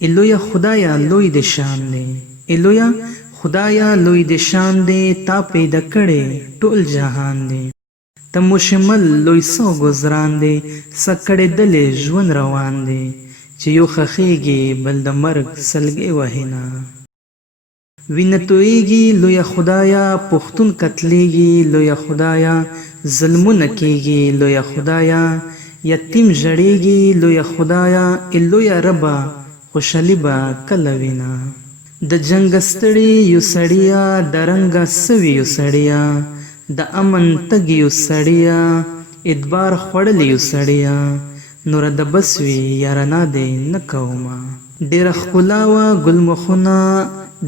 الویا خدایا لوی د شان دی، الویا خدایا لوی د شان دی، تا پیدا کړی ټول جهان دی. ته مشمل لوی سو گزران دی، سکړې دلې ژوند روان دی. چې یو خخېږي بل د مرګ سلګۍ وهینا. وینه تویږي لویه خدایا، پښتون قتلیږي لویه خدایا، ظلمونه کیږي لویه خدایا، یتیم ژړیږي لویه خدایا. لویه ربه خوشحالي به کله وینا. د جنګ ستړي یو سړیا، د رنګه سوي یو سړیا، د امن تګ یو سړیا، ادبار خوړلی یو سړیا. نوره د بس وي یارانه دی نه کومه. ډېره ښکلا وه ګل مخونه،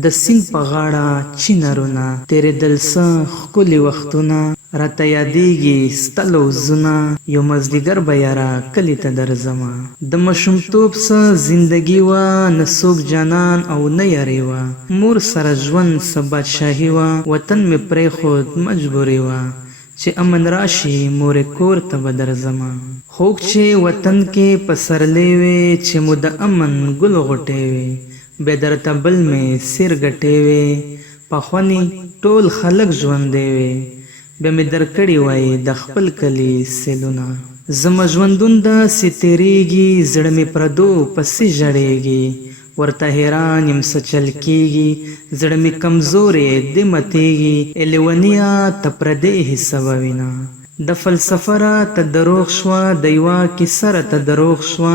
د سیند په غاړه چینرونه. تېرېدل څه ښکلي وختونه، راته یادېږي ستا لوظونه. یو مازدیګر به یاره کلي ته درځمه. د ماشومتوب څه زندګي وه، نه څوک جانان او نه یاري وه. مور سره ژوند څه بادشاهي وه، وطن مې پرېښود مجبوري وه. چې امن راشي مورې کور ته به درځمه. خوږ چې وطن کې پسرلی وې، چې مو د امن ګل غوټې وې. بیا درته بل مې سیر ګټې وې، پخواني ټول خلک ژوندی وې. بیا مې درکړي وای د خپل کلي سیلونه. زما ژوندون داسې تېرېږي، زړه مې پردو پسې ژړېږي. ورته حیران یم څه چل کېږي، زړه مې کمزوری دی ماتېږي. لیونیه ته پردی حصه به وینه. د فلسفه راته دروغ شوه، د یوه کیسه راته دروغ شوه.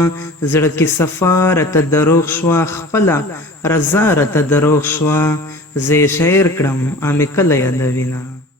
زړه کې صفا راته دروغ شوه، خپله رضا راته دروغ شوه. زه یې شاعر کړم عامې کله یادوینه.